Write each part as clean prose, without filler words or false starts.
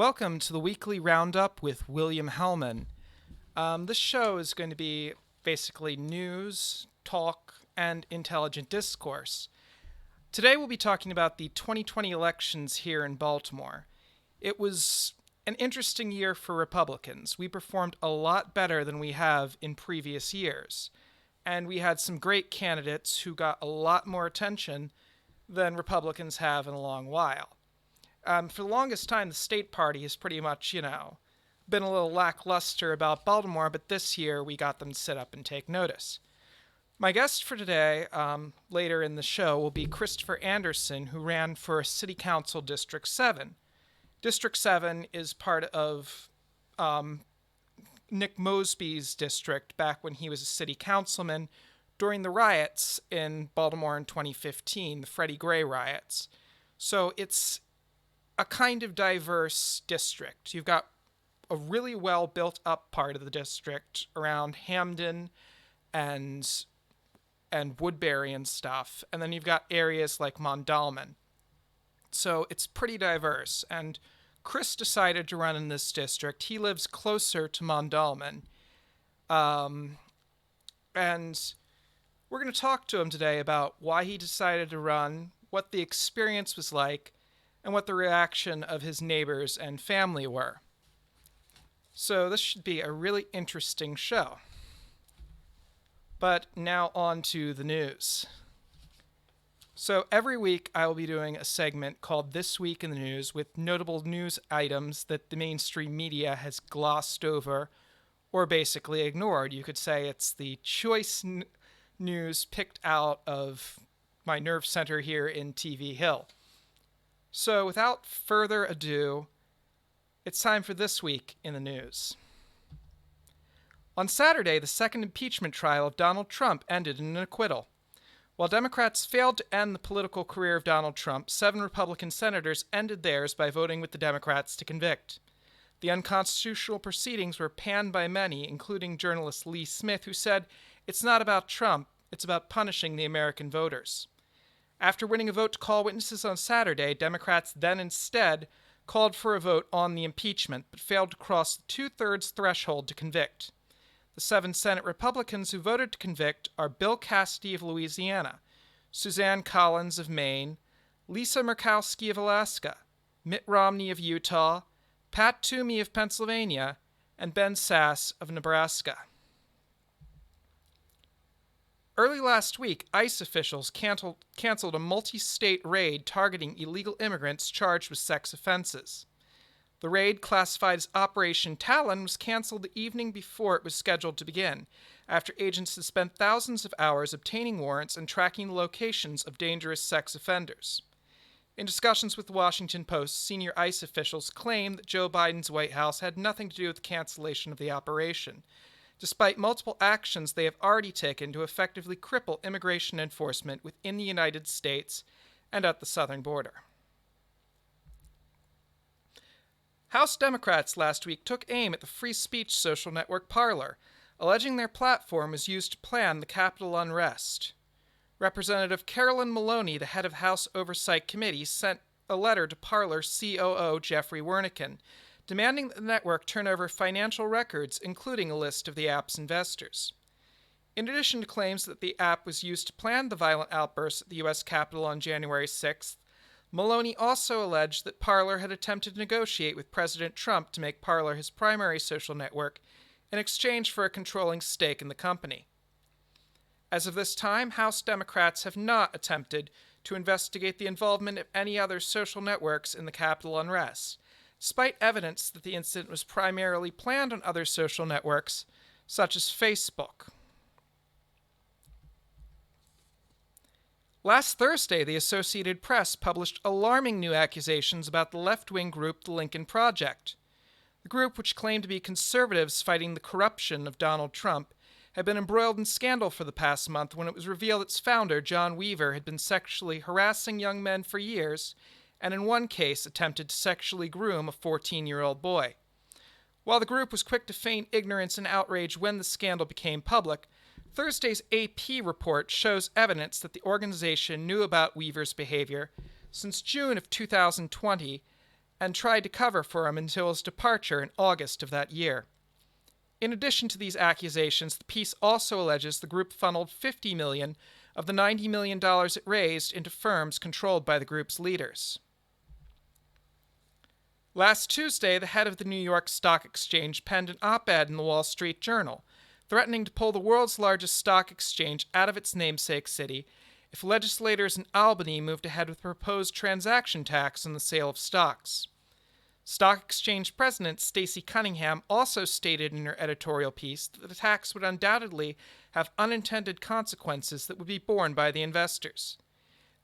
Welcome to the Weekly Roundup with William Hellmann. This show is going to be basically news, talk, and intelligent discourse. Today we'll be talking about the 2020 elections here in Baltimore. It was an interesting year for Republicans. We performed a lot better than we have in previous years. And we had some great candidates who got a lot more attention than Republicans have in a long while. For the longest time, the state party has pretty much, been a little lackluster about Baltimore, but this year we got them to sit up and take notice. My guest for today, later in the show, will be Christopher Anderson, who ran for City Council District 7. District 7 is part of Nick Mosby's district back when he was a city councilman during the riots in Baltimore in 2015, the Freddie Gray riots. So it's a kind of diverse district. You've got a really well built up part of the district around Hamden and Woodbury and stuff, and then you've got areas like Mondalman. So it's pretty diverse, and Chris decided to run in this district. He lives closer to Mondalman, and we're going to talk to him today about why he decided to run, what the experience was like, and what the reaction of his neighbors and family were. So this should be a really interesting show. But now on to the news. So every week I will be doing a segment called This Week in the News with notable news items that the mainstream media has glossed over or basically ignored. You could say it's the choice news picked out of my nerve center here in TV Hill. So without further ado, it's time for This Week in the News. On Saturday, the second impeachment trial of Donald Trump ended in an acquittal. While Democrats failed to end the political career of Donald Trump, 7 Republican senators ended theirs by voting with the Democrats to convict. The unconstitutional proceedings were panned by many, including journalist Lee Smith, who said, "It's not about Trump, it's about punishing the American voters." After winning a vote to call witnesses on Saturday, Democrats then instead called for a vote on the impeachment, but failed to cross the two-thirds threshold to convict. The 7 Senate Republicans who voted to convict are Bill Cassidy of Louisiana, Suzanne Collins of Maine, Lisa Murkowski of Alaska, Mitt Romney of Utah, Pat Toomey of Pennsylvania, and Ben Sasse of Nebraska. Early last week, ICE officials canceled a multi-state raid targeting illegal immigrants charged with sex offenses. The raid, classified as Operation Talon, was canceled the evening before it was scheduled to begin, after agents had spent thousands of hours obtaining warrants and tracking the locations of dangerous sex offenders. In discussions with the Washington Post, senior ICE officials claimed that Joe Biden's White House had nothing to do with the cancellation of the operation, despite multiple actions they have already taken to effectively cripple immigration enforcement within the United States and at the southern border. House Democrats last week took aim at the free speech social network Parler, alleging their platform was used to plan the Capitol unrest. Representative Carolyn Maloney, the head of House Oversight Committee, sent a letter to Parler COO Jeffrey Wernicken, demanding that the network turn over financial records, including a list of the app's investors. In addition to claims that the app was used to plan the violent outbursts at the U.S. Capitol on January 6th, Maloney also alleged that Parler had attempted to negotiate with President Trump to make Parler his primary social network in exchange for a controlling stake in the company. As of this time, House Democrats have not attempted to investigate the involvement of any other social networks in the Capitol unrest, despite evidence that the incident was primarily planned on other social networks, such as Facebook. Last Thursday, the Associated Press published alarming new accusations about the left-wing group The Lincoln Project. The group, which claimed to be conservatives fighting the corruption of Donald Trump, had been embroiled in scandal for the past month when it was revealed its founder, John Weaver, had been sexually harassing young men for years, and in one case attempted to sexually groom a 14-year-old boy. While the group was quick to feign ignorance and outrage when the scandal became public, Thursday's AP report shows evidence that the organization knew about Weaver's behavior since June of 2020 and tried to cover for him until his departure in August of that year. In addition to these accusations, the piece also alleges the group funneled $50 million of the $90 million it raised into firms controlled by the group's leaders. Last Tuesday, the head of the New York Stock Exchange penned an op-ed in the Wall Street Journal, threatening to pull the world's largest stock exchange out of its namesake city if legislators in Albany moved ahead with a proposed transaction tax on the sale of stocks. Stock Exchange President Stacey Cunningham also stated in her editorial piece that the tax would undoubtedly have unintended consequences that would be borne by the investors.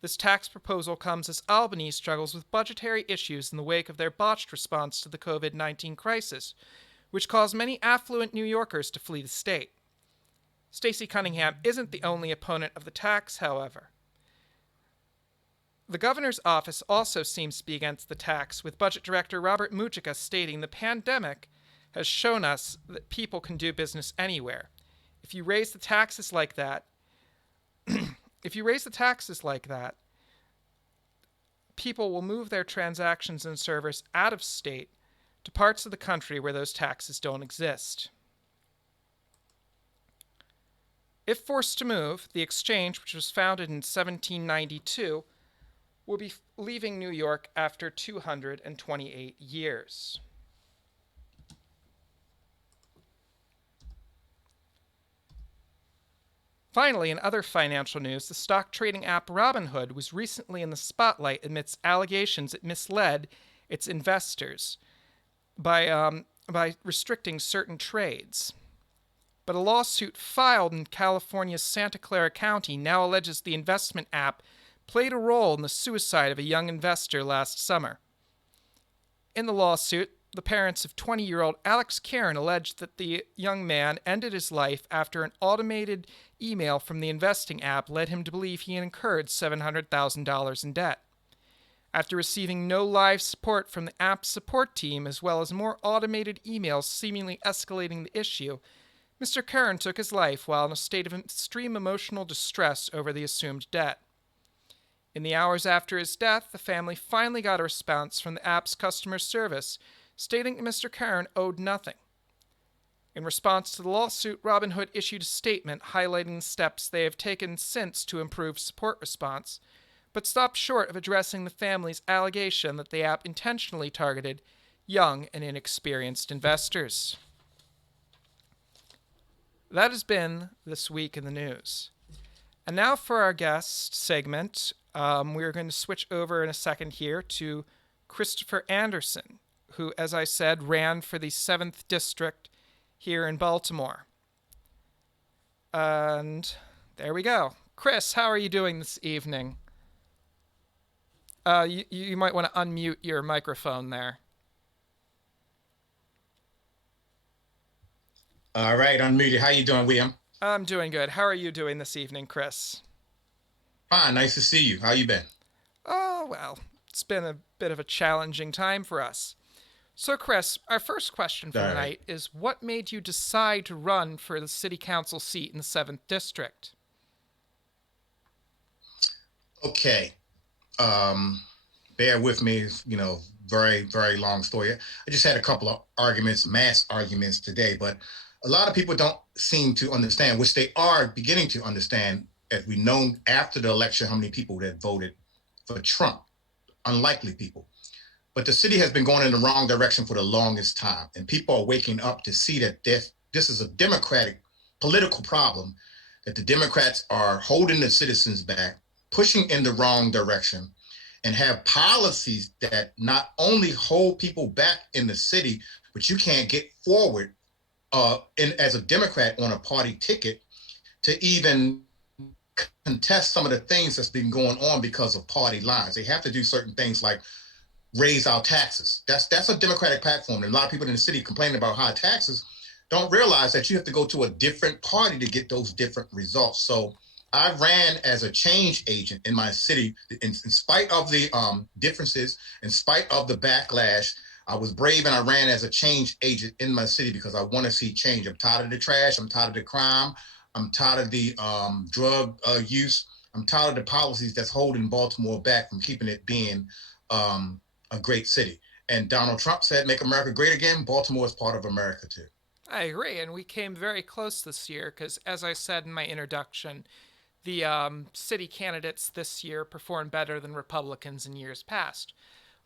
This tax proposal comes as Albany struggles with budgetary issues in the wake of their botched response to the COVID-19 crisis, which caused many affluent New Yorkers to flee the state. Stacey Cunningham isn't the only opponent of the tax, however. The governor's office also seems to be against the tax, with Budget Director Robert Mujica stating the pandemic has shown us that people can do business anywhere. If you raise the taxes like that, people will move their transactions and servers out of state to parts of the country where those taxes don't exist. If forced to move, the exchange, which was founded in 1792, will be leaving New York after 228 years. Finally, in other financial news, the stock trading app Robinhood was recently in the spotlight amidst allegations it misled its investors by restricting certain trades. But a lawsuit filed in California's Santa Clara County now alleges the investment app played a role in the suicide of a young investor last summer. In the lawsuit, the parents of 20-year-old Alex Karen alleged that the young man ended his life after an automated email from the investing app led him to believe he had incurred $700,000 in debt. After receiving no live support from the app's support team, as well as more automated emails seemingly escalating the issue, Mr. Karen took his life while in a state of extreme emotional distress over the assumed debt. In the hours after his death, the family finally got a response from the app's customer service stating that Mr. Karen owed nothing. In response to the lawsuit, Robinhood issued a statement highlighting the steps they have taken since to improve support response, but stopped short of addressing the family's allegation that the app intentionally targeted young and inexperienced investors. That has been This Week in the News. And now for our guest segment, we're going to switch over in a second here to Christopher Anderson, who, as I said, ran for the 7th District here in Baltimore. And there we go. Chris, how are you doing this evening? You might want to unmute your microphone there. All right, unmuted. How you doing, William? I'm doing good. How are you doing this evening, Chris? Fine, nice to see you. How you been? Oh, well, it's been a bit of a challenging time for us. So, Chris, our first question for tonight is, what made you decide to run for the city council seat in the 7th District? Okay. Bear with me, very, very long story. I just had a couple of mass arguments today, but a lot of people don't seem to understand, which they are beginning to understand, as we know after the election, how many people that voted for Trump, unlikely people. But the city has been going in the wrong direction for the longest time, and people are waking up to see that this is a Democratic political problem, that the Democrats are holding the citizens back, pushing in the wrong direction, and have policies that not only hold people back in the city, but you can't get forward as a Democrat on a party ticket to even contest some of the things that's been going on because of party lines. They have to do certain things like raise our taxes. That's a Democratic platform. And a lot of people in the city complaining about high taxes don't realize that you have to go to a different party to get those different results. So I ran as a change agent in my city. In spite of the differences, in spite of the backlash, I was brave and I ran as a change agent in my city because I want to see change. I'm tired of the trash. I'm tired of the crime. I'm tired of the drug use. I'm tired of the policies that's holding Baltimore back from keeping it being a great city. And Donald Trump said, "Make America great again." Baltimore is part of America too. I agree, and we came very close this year because, as I said in my introduction, the city candidates this year performed better than Republicans in years past.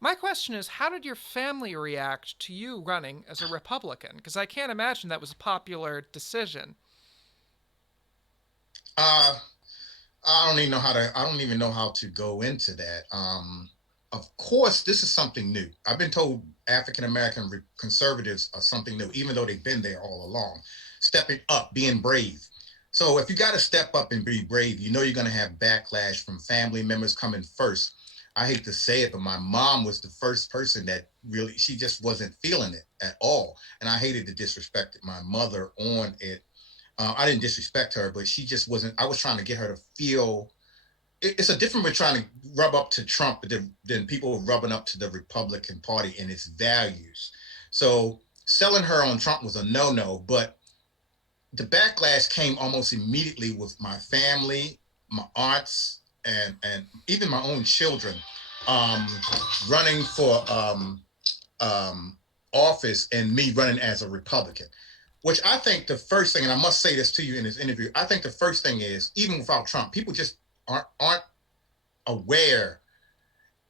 My question is, how did your family react to you running as a Republican? Because I can't imagine that was a popular decision. Uh, I don't even know how to. I don't even know how to go into that. Of course, this is something new. I've been told African American conservatives are something new, even though they've been there all along. Stepping up, being brave. So if you got to step up and be brave, you know you're going to have backlash from family members coming first. I hate to say it, but my mom was the first person that really, she just wasn't feeling it at all. And I hated to disrespect my mother on it. I didn't disrespect her, but she just wasn't. I was trying to get her to feel. It's a different with trying to rub up to Trump than people rubbing up to the Republican Party and its values. So selling her on Trump was a no-no, but the backlash came almost immediately with my family, my aunts, and even my own children um, running for um, office and me running as a Republican. Which I think the first thing, and I must say this to you in this interview, I think the first thing is, even without Trump, people just aren't aware.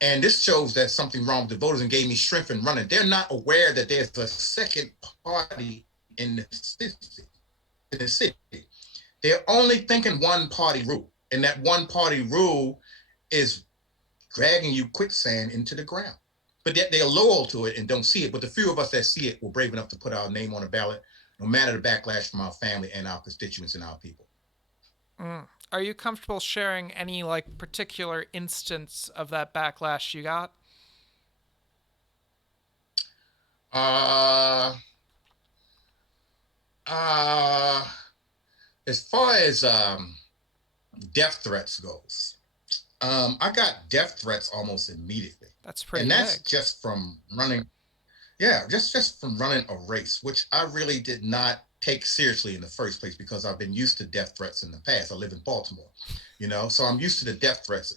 And this shows that something wrong with the voters and gave me strength in running. They're not aware that there's a second party in the city. In the city. They're only thinking one party rule. And that one party rule is dragging you quicksand into the ground. But they're loyal to it and don't see it. But the few of us that see it were brave enough to put our name on a ballot, no matter the backlash from our family and our constituents and our people. Mm. Are you comfortable sharing any like particular instance of that backlash you got? Uh, uh, as far as death threats goes, I got death threats almost immediately, That's and pretty that's big. just from running. Yeah, just from running a race, which I really did not take seriously in the first place because I've been used to death threats in the past. I live in Baltimore, so I'm used to the death threats,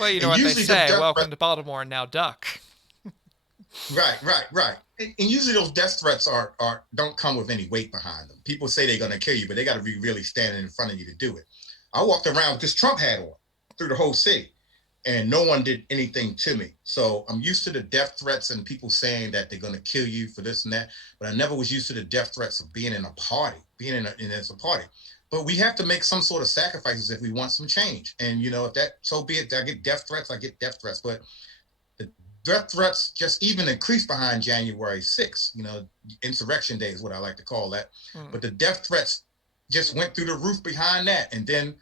Well, you know and what they usually the say, death welcome threats. to Baltimore, now duck. Right. And usually those death threats are don't come with any weight behind them. People say they're gonna kill you, but they got to be really standing in front of you to do it. I walked around with this Trump hat on through the whole city, and no one did anything to me. So I'm used to the death threats and people saying that they're gonna kill you for this and that. But I never was used to the death threats of being in a party, being in a party. But we have to make some sort of sacrifices if we want some change. And if that, so be it. I get death threats. I get death threats, but the death threats just even increased behind January 6th. Insurrection day is what I like to call that. Mm. But the death threats just went through the roof behind that. And then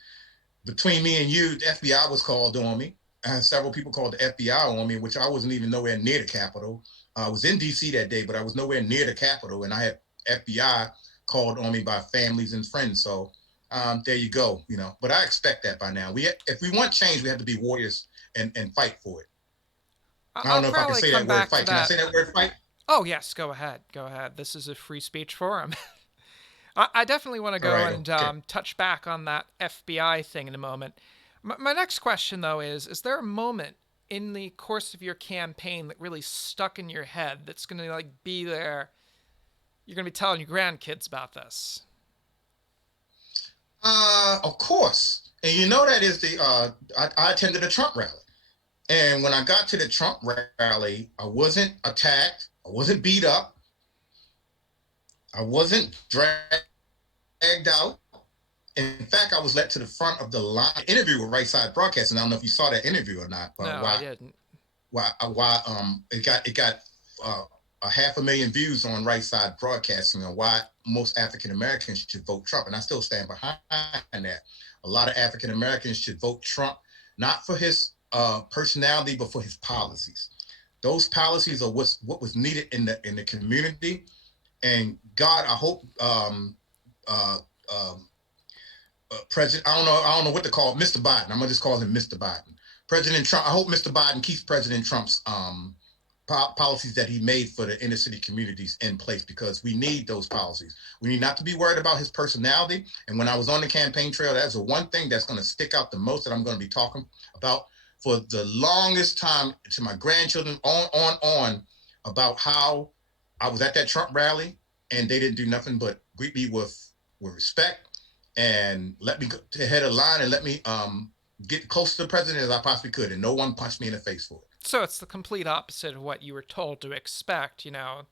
between me and you, the FBI was called on me. I had several people called the FBI on me, which I wasn't even nowhere near the Capitol. I was in DC that day, but I was nowhere near the Capitol. And I had FBI called on me by families and friends. So there you go. But I expect that by now. If we want change, we have to be warriors and fight for it. I don't I'll know if I can probably say come that word back to fight. Can I that. say that word fight? Oh, yes, go ahead. Go ahead. This is a free speech forum. I definitely want to All go right. and Okay. touch back on that FBI thing in a moment. My next question, though, is there a moment in the course of your campaign that really stuck in your head that's going to like be there? You're going to be telling your grandkids about this. Of course. And that is I attended a Trump rally. And when I got to the Trump rally, I wasn't attacked. I wasn't beat up. I wasn't dragged out. In fact, I was led to the front of the line interview with Right Side Broadcasting. I don't know if you saw that interview or not, but No, I didn't. it got uh, a 500,000 views on Right Side Broadcasting and why most African Americans should vote Trump. And I still stand behind that. A lot of African Americans should vote Trump, not for his personality, but for his policies. Those policies are what was needed in the community. And God, I hope uh, um, President, I don't know what to call Mr. Biden. I'm gonna just call him Mr. Biden. President Trump. I hope Mr. Biden keeps President Trump's policies that he made for the inner city communities in place because we need those policies. We need not to be worried about his personality. And when I was on the campaign trail, that's the one thing that's going to stick out the most that I'm going to be talking about for the longest time to my grandchildren on about how I was at that Trump rally and they didn't do nothing but greet me with respect and let me go to the head of the line and let me get close to the president as I possibly could, and no one punched me in the face for it. So it's the complete opposite of what you were told to expect, you know.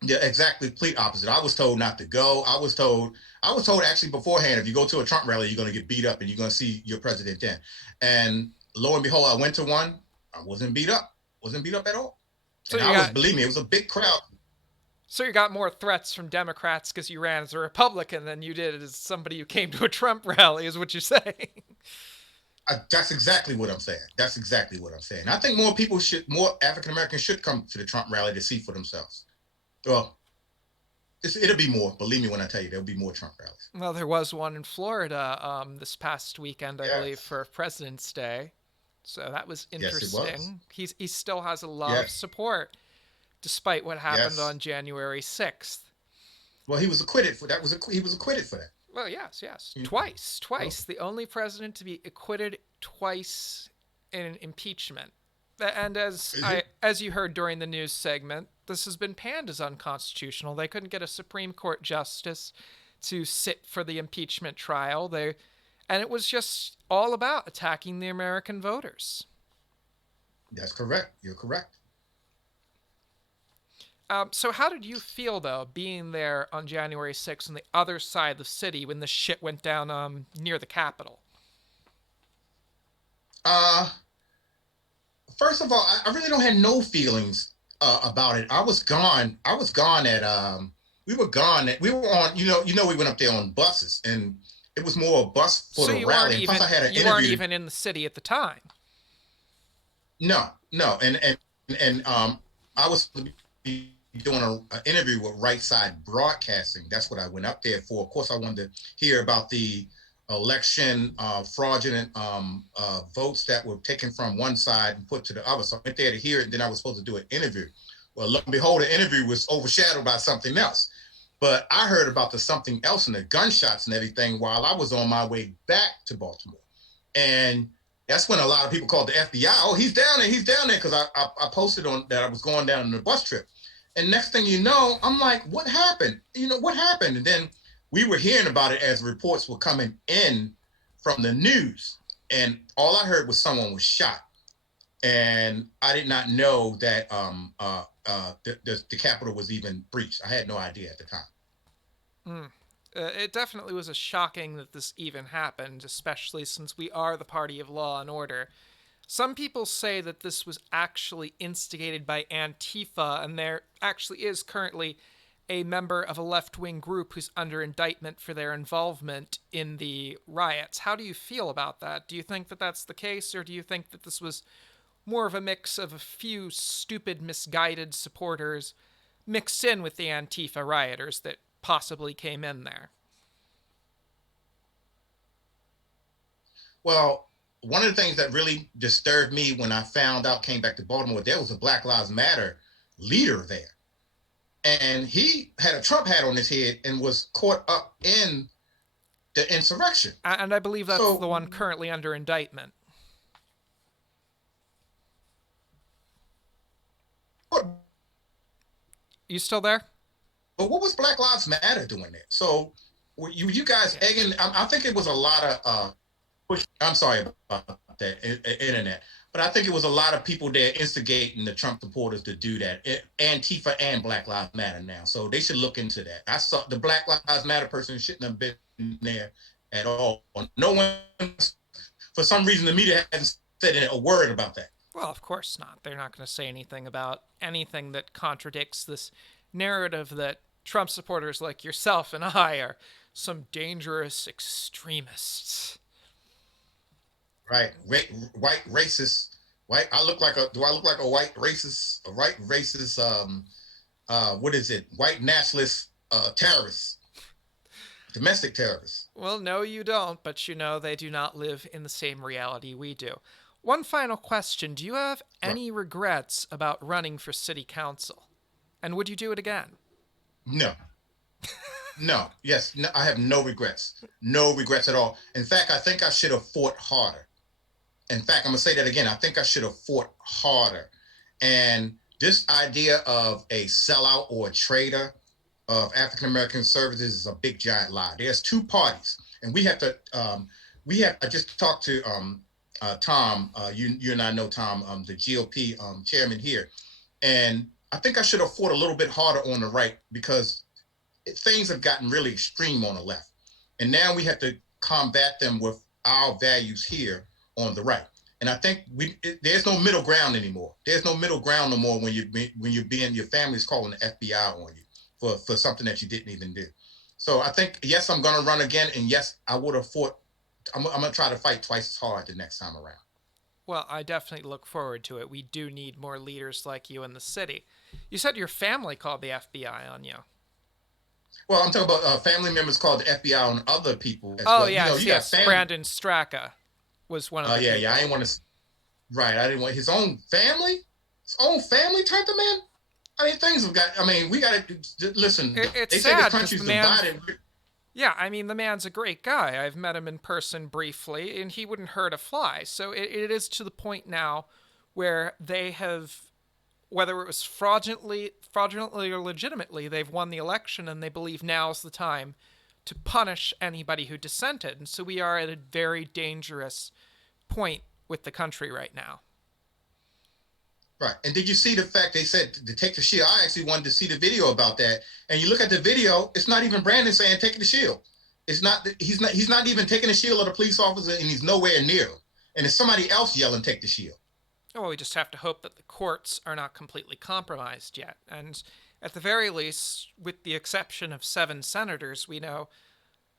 Yeah, exactly. Complete opposite. I was told not to go. I was told actually beforehand, if you go to a Trump rally, you're going to get beat up and you're going to see your president then. And lo and behold, I went to one. I wasn't beat up. Wasn't beat up at all. So And you I was, got believe me, it was a big crowd. so you got more threats from Democrats because you ran as a Republican than you did as somebody who came to a Trump rally, is what you're saying. That's exactly what I'm saying. That's exactly what I'm saying. I think more African Americans should come to the Trump rally to see for themselves. Well, it'll be more. Believe me when I tell you, there'll be more Trump rallies. Well, there was one in Florida this past weekend, I believe, Yes. for President's Day. So that was Yes, it was. interesting. He still has a lot of Yes. support, despite what happened Yes. on January 6th. Well, he was acquitted for that. He was acquitted for that. Well, yes. You know? Well, Twice. The only president to be acquitted twice in an impeachment. And is it? as you heard during the news segment, this has been panned as unconstitutional. They couldn't get a Supreme Court justice to sit for the impeachment trial. And it was just all about attacking the American voters. That's correct. You're correct. So how did you feel though, being there on January 6th on the other side of the city when the shit went down near the Capitol? Uh, First of all, I really don't have no feelings about it. I was gone. I was gone at we were gone. We were on. We went up there on buses, and it was more a bus for So the rally. And plus, I had an you weren't interview. even in the city at the time. No, no, and I was doing an interview with Right Side Broadcasting. That's what I went up there for. Of course, I wanted to hear about the election fraudulent votes that were taken from one side and put to the other. So I went there to hear it, and then I was supposed to do an interview. Well, lo and behold, the interview was overshadowed by something else. But I heard about the something else and the gunshots and everything while I was on my way back to Baltimore. And that's when a lot of people called the FBI. Oh, he's down there, because I posted on that I was going down on the bus trip. And next thing you know, I'm like, what happened? What happened? And then we were hearing about it as reports were coming in from the news. And all I heard was someone was shot. And I did not know that the Capitol was even breached. I had no idea at the time. Mm. It definitely was a shocking that this even happened, especially since we are the party of law and order. Some people say that this was actually instigated by Antifa, and there actually is currently a member of a left-wing group who's under indictment for their involvement in the riots. How do you feel about that? Do you think that that's the case, or do you think that this was more of a mix of a few stupid, misguided supporters mixed in with the Antifa rioters that possibly came in there? Well, one of the things that really disturbed me when I came back to Baltimore, there was a Black Lives Matter leader there. And he had a Trump hat on his head and was caught up in the insurrection. And I believe that's the one currently under indictment. You still there? But what was Black Lives Matter doing there? So were you guys egging? I think it was a lot of I'm sorry about that internet, but I think it was a lot of people there instigating the Trump supporters to do that. Antifa and Black Lives Matter now, so they should look into that. I saw the Black Lives Matter person shouldn't have been there at all. No one, for some reason, the media hasn't said a word about that. Well, of course not. They're not going to say anything about anything that contradicts this narrative that Trump supporters like yourself and I are some dangerous extremists. Right, white racist. White. Do I look like a white racist? A white racist. What is it? White nationalist terrorist, domestic terrorist. Well, no, you don't. But they do not live in the same reality we do. One final question: do you have any regrets about running for city council? And would you do it again? No. No. Yes. No, I have no regrets. No regrets at all. In fact, I think I should have fought harder. In fact, I'm going to say that again. I think I should have fought harder. And this idea of a sellout or a traitor of African American services is a big giant lie. There's two parties, and we have to. I just talked to Tom. You and I know Tom, the GOP chairman here, and I think I should have fought a little bit harder on the right because things have gotten really extreme on the left, and now we have to combat them with our values here on the right. And I think there's no middle ground anymore. There's no middle ground no more when your family's calling the FBI on you for something that you didn't even do. So I think yes, I'm going to run again, and yes, I would have fought. I'm going to try to fight twice as hard the next time around. Well, I definitely look forward to it. We do need more leaders like you in the city. You said your family called the FBI on you. Well, I'm talking about family members called the FBI on other people as Oh, well. yes, You got yes. family. Brandon Straka was one of the people. Yeah. I didn't want to. Right, I didn't want his own family type of man. I mean, things have got. I mean, we got to listen. It's they sad say the country's divided. Yeah, I mean, the man's a great guy. I've met him in person briefly, and he wouldn't hurt a fly. So it is to the point now where they have, whether it was fraudulently or legitimately, they've won the election, and they believe now's the time to punish anybody who dissented. And so we are at a very dangerous point with the country right now. Right. And did you see the fact they said to take the shield? I actually wanted to see the video about that. And you look at the video, it's not even Brandon saying take the shield. It's not. He's not even taking the shield of the police officer, and he's nowhere near him. And it's somebody else yelling take the shield. Well, we just have to hope that the courts are not completely compromised yet. And at the very least, with the exception of 7 senators, we know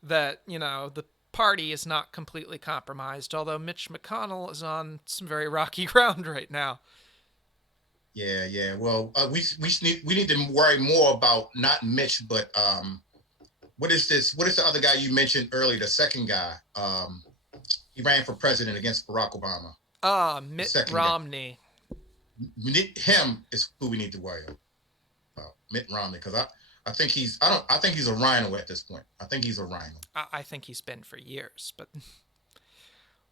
that, the party is not completely compromised, although Mitch McConnell is on some very rocky ground right now. Yeah. Well, we need to worry more about not Mitch, but what is this? What is the other guy you mentioned earlier? The second guy. He ran for president against Barack Obama. Mitt Romney. Him is who we need to worry about. Mitt Romney, because I think he's a rhino at this point. I think he's a rhino. I think he's been for years, but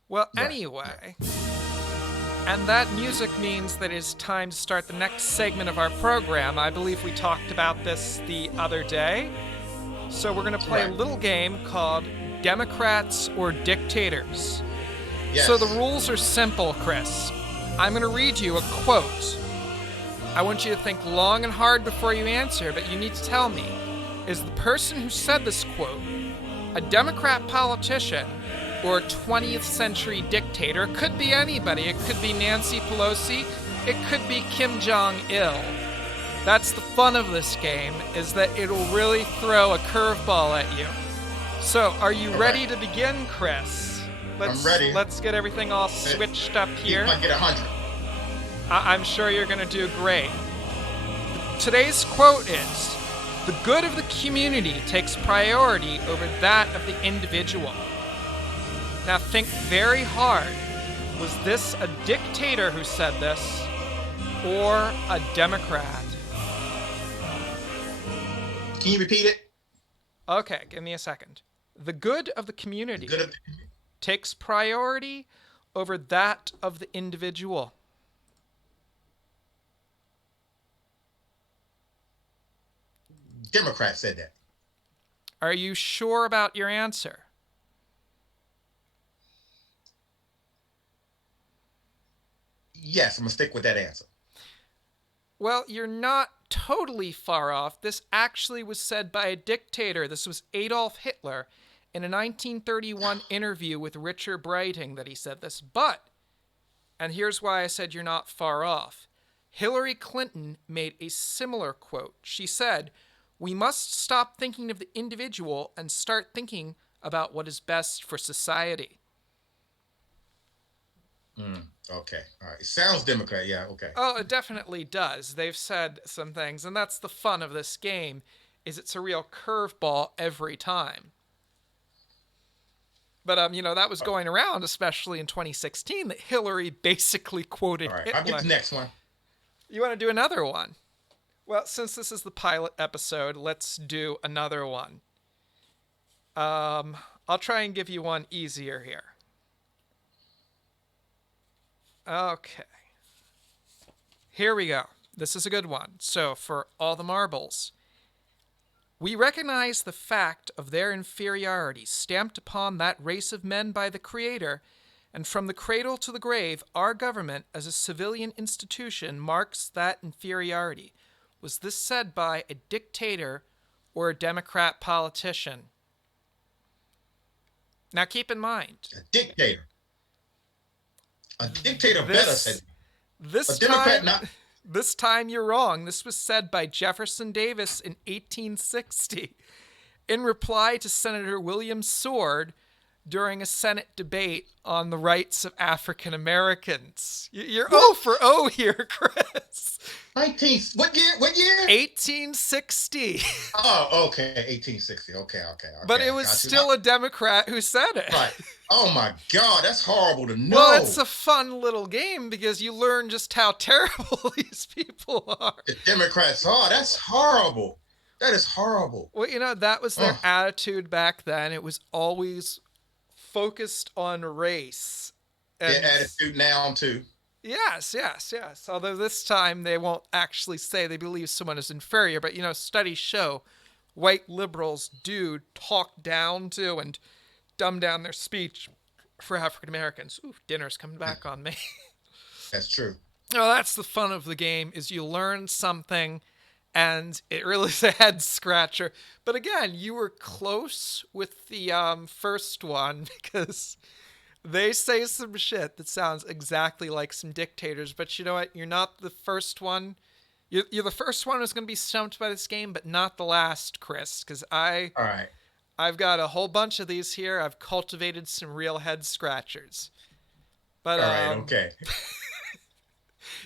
well, right. Anyway. Yeah. And that music means that it's time to start the next segment of our program. I believe we talked about this the other day. So we're going to play a little game called Democrats or Dictators. Yes. So the rules are simple, Chris. I'm going to read you a quote. I want you to think long and hard before you answer, but you need to tell me, is the person who said this quote a Democrat politician or a 20th century dictator? It could be anybody. It could be Nancy Pelosi. It could be Kim Jong-il. That's the fun of this game, is that it'll really throw a curveball at you. So, are you ready to begin, Chris? I'm ready. Let's get everything all switched up here. I get 100. I'm sure you're going to do great. Today's quote is, "The good of the community takes priority over that of the individual." Now think very hard. Was this a dictator who said this, or a Democrat? Can you repeat it? Okay, give me a second. The good of the community takes priority over that of the individual. Democrat said that. Are you sure about your answer? Yes, I'm going to stick with that answer. Well, you're not totally far off. This actually was said by a dictator. This was Adolf Hitler in a 1931 interview with Richard Brighting that he said this. But, and here's why I said you're not far off, Hillary Clinton made a similar quote. She said, "We must stop thinking of the individual and start thinking about what is best for society." Okay. All right. It sounds Democrat. Yeah. Okay. Oh, it definitely does. They've said some things, and that's the fun of this game, is it's a real curveball every time. But, that was going around, especially in 2016, that Hillary basically quoted All right. Hitler. I'll get the next one. You want to do another one? Well, since this is the pilot episode, let's do another one. I'll try and give you one easier here. Okay. Here we go. This is a good one. So, for all the marbles, we recognize the fact of their inferiority stamped upon that race of men by the Creator, and from the cradle to the grave, our government, as a civilian institution, marks that inferiority. Was this said by a dictator or a Democrat politician? Now, keep in mind, A dictator. A dictator better said. This A Democrat not. This time you're wrong. This was said by Jefferson Davis in 1860 in reply to Senator William Sword during a Senate debate on the rights of African Americans. You're What? 0 for 0 here, Chris. 19th. What year? What year? 1860. Oh, okay. 1860. Okay. But it was still a Democrat who said it. Right. Oh my God, that's horrible to know. Well, it's a fun little game because you learn just how terrible these people are. The Democrats are. That's horrible. That is horrible. Well, that was their attitude back then. It was always focused on race. And Their attitude now, too. Yes. Although this time they won't actually say they believe someone is inferior, but studies show white liberals do talk down to and dumb down their speech for African Americans. Ooh, dinner's coming back on me. That's true. No, that's the fun of the game, is you learn something, and it really is a head scratcher. But again, you were close with the first one, because they say some shit that sounds exactly like some dictators. But you know what? You're not the first one. You're the first one who's going to be stumped by this game, but not the last, Chris, because All right. I've got a whole bunch of these here. I've cultivated some real head scratchers. But All right. Okay.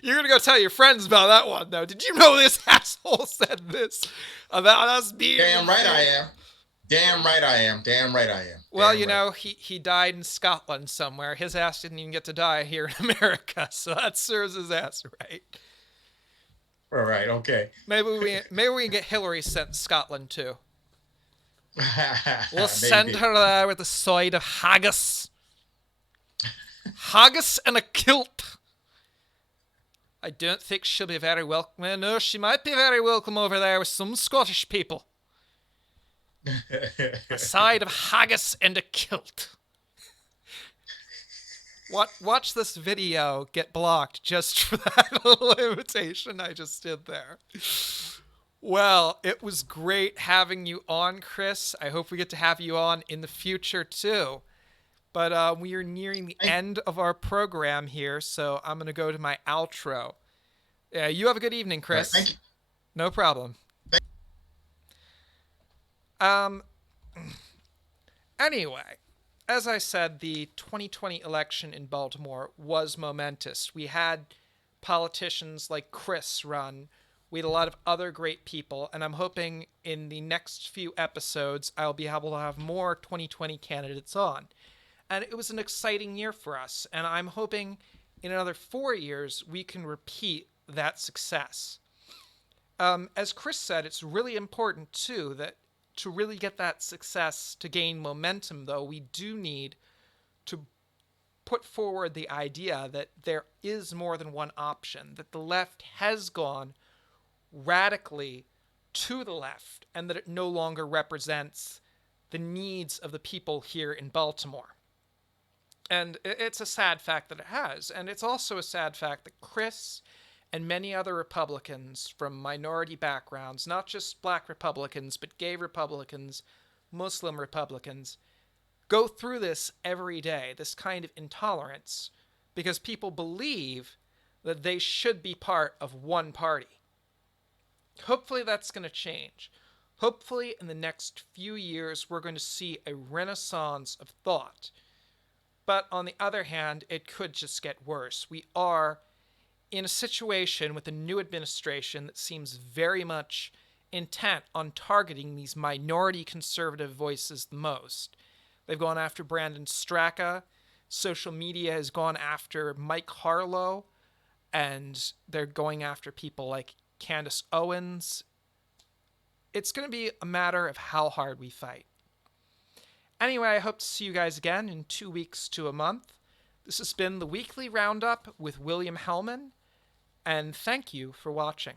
you're gonna go tell your friends about that one, though. Did you know this asshole said this about us being? Damn right I am. Damn right I am. Damn right I am. Well, Damn right. he died in Scotland somewhere. His ass didn't even get to die here in America, so that serves his ass right. All right. Okay. Maybe we can get Hillary sent to Scotland too. We'll Maybe. send her there with a side of haggis. Haggis and a kilt. I don't think she'll be very welcome. Well, no, she might be very welcome over there with some Scottish people. A side of haggis and a kilt. Watch this video get blocked just for that little invitation I just did there. Well, it was great having you on, Chris. I hope we get to have you on in the future, too. But we are nearing the end of our program here, so I'm going to go to my outro. Yeah, you have a good evening, Chris. Thank you. No problem. Anyway, as I said, the 2020 election in Baltimore was momentous. We had politicians like Chris run. We had a lot of other great people, and I'm hoping in the next few episodes I'll be able to have more 2020 candidates on. And it was an exciting year for us, and I'm hoping in another 4 years we can repeat that success. As Chris said, it's really important, too, that to really get that success to gain momentum, though, we do need to put forward the idea that there is more than one option, that the left has gone radically to the left, and that it no longer represents the needs of the people here in Baltimore. And it's a sad fact that it has. And it's also a sad fact that Chris and many other Republicans from minority backgrounds, not just black Republicans, but gay Republicans, Muslim Republicans, go through this every day, this kind of intolerance, because people believe that they should be part of one party. Hopefully that's going to change. Hopefully in the next few years we're going to see a renaissance of thought. But on the other hand, it could just get worse. We are in a situation with a new administration that seems very much intent on targeting these minority conservative voices the most. They've gone after Brandon Straka. Social media has gone after Mike Harlow. And they're going after people like Candace Owens. It's going to be a matter of how hard we fight. Anyway, I hope to see you guys again in 2 weeks to a month. This has been the Weekly Roundup with William Hellmann. and thank you for watching.